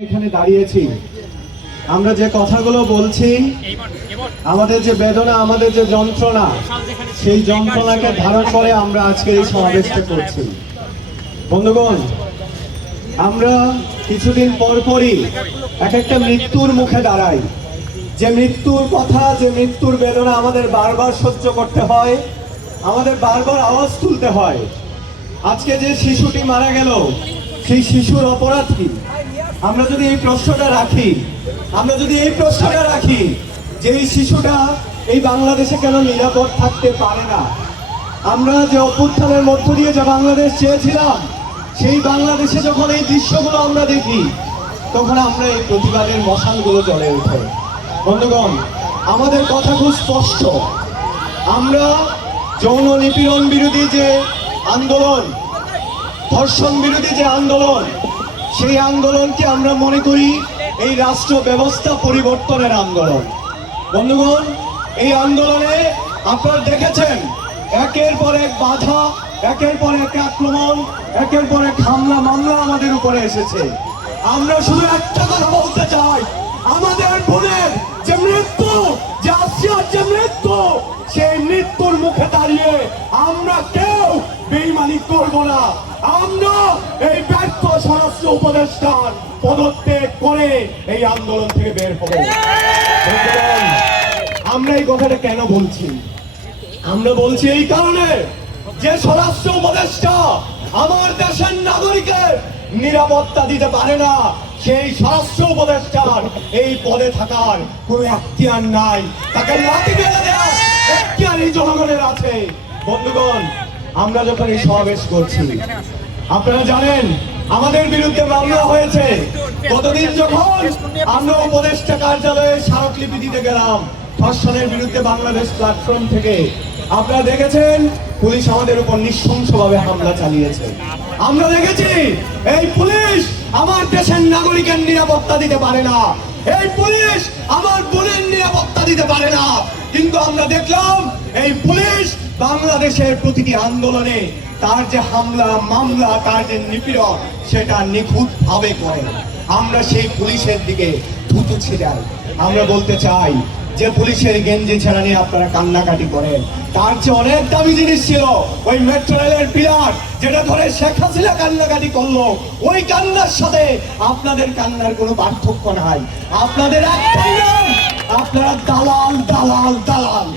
এখানে দাঁড়িয়েছি, আমরা যে কথাগুলো বলছি, আমাদের যে বেদনা, আমাদের যে যন্ত্রণা, সেই যন্ত্রণাকে ধারণ করে আমরা আজকে এই সমাবেশটা করছি। বন্ধুগণ, আমরা কিছুদিন পরপরই এক একটা মৃত্যুর মুখে দাঁড়াই। যে মৃত্যুর কথা, যে মৃত্যুর বেদনা আমাদের বারবার সহ্য করতে হয়, আমাদের বারবার আওয়াজ তুলতে হয়। আজকে যে শিশুটি মারা গেল, সেই শিশুর অপরাধ কি? আমরা যদি এই প্রশ্নটা রাখি, যে এই শিশুটা এই বাংলাদেশে কেন নিরাপদ থাকতে পারে না? আমরা যে অভ্যুত্থানের মধ্য দিয়ে যে বাংলাদেশ চেয়েছিলাম, সেই বাংলাদেশে যখন এই দৃশ্যগুলো আমরা দেখি, তখন আমরা এই প্রতিবাদের মশালগুলো জ্বলে ওঠে। বন্ধুগণ, আমাদের কথা খুব স্পষ্ট। আমরা যৌন নিপীড়ন বিরোধী যে আন্দোলন, ধর্ষণ বিরোধী যে আন্দোলন, সেই আন্দোলনকে আমরা মনে করি এই রাষ্ট্র ব্যবস্থা পরিবর্তনের আন্দোলন। বন্ধুগণ, এই আন্দোলনে আপনারা দেখেছেন একের পর এক বাধা, একের পর এক আক্রমণ, একের পর এক হামলা মামলা আমাদের উপরে এসেছে। আমরা শুধু একটা কথা বলতে চাই, আমাদের বোনের যে মৃত্যু, যে আসিয়ার যে মৃত্যু, সেই মৃত্যুর মুখে দাঁড়িয়ে আমরা কেউ বেইমানি করব না। আমরা এই ব্যর্থ স্বরাষ্ট্র উপদেষ্টার পদত্যাগ করে এই আন্দোলন থেকে বের হব। আমরা এই কথাটা কেন বলছি? আমরা বলছি এই কারণে যে স্বরাষ্ট্র উপদেষ্টা আমার দেশের নাগরিকের নিরাপত্তা দিতে পারে না, সেই স্বরাষ্ট্র উপদেষ্টার এই পদে থাকার কোনো এখতিয়ার নাই। তাকে লাঠি মেরে দেওয়ার এখতিয়ার এই জনগণের আছে। বন্ধুগণ, আমরা যখন এই সমাবেশ করছি, আপনারা জানেন আমাদের বিরুদ্ধে মামলা হয়েছে। গতদিন যখন আমরা উপদেষ্টা কার্যালয়ে স্মারকলিপি দিতে গেলাম ধর্ষণের বিরুদ্ধে বাংলাদেশ প্ল্যাটফর্ম থেকে, আপনারা দেখেছেন পুলিশ আমাদের উপর নৃশংসভাবে হামলা চালিয়েছে। আমরা দেখেছি এই পুলিশ আমার দেশের নাগরিকের নিরাপত্তা দিতে পারে না, এই পুলিশ আমার বোনের নিরাপত্তা দিতে পারে না। কিন্তু আমরা দেখলাম এই পুলিশ বাংলাদেশের প্রতিটি আন্দোলনে তার যে হামলা মামলা, তার যে নিপীড়ন, সেটা নিখুঁত ভাবে করে। আমরা সেই পুলিশের দিকে থুতু ছিটাই। আমরা বলতে চাই যে পুলিশের গেঞ্জি ছেড়া নিয়ে আপনারা কান্নাকাটি করেন, তার চেয়ে অনেক দামি জিনিস ছিল ওই মেট্রো রেলের পিলার, যেটা ধরে শেখ হাসিনা কান্নাকাটি করলো। ওই কান্নার সাথে আপনাদের কান্নার কোনো পার্থক্য নাই। আপনাদের একটাই নাম, আপনারা দালাল দালাল দালাল।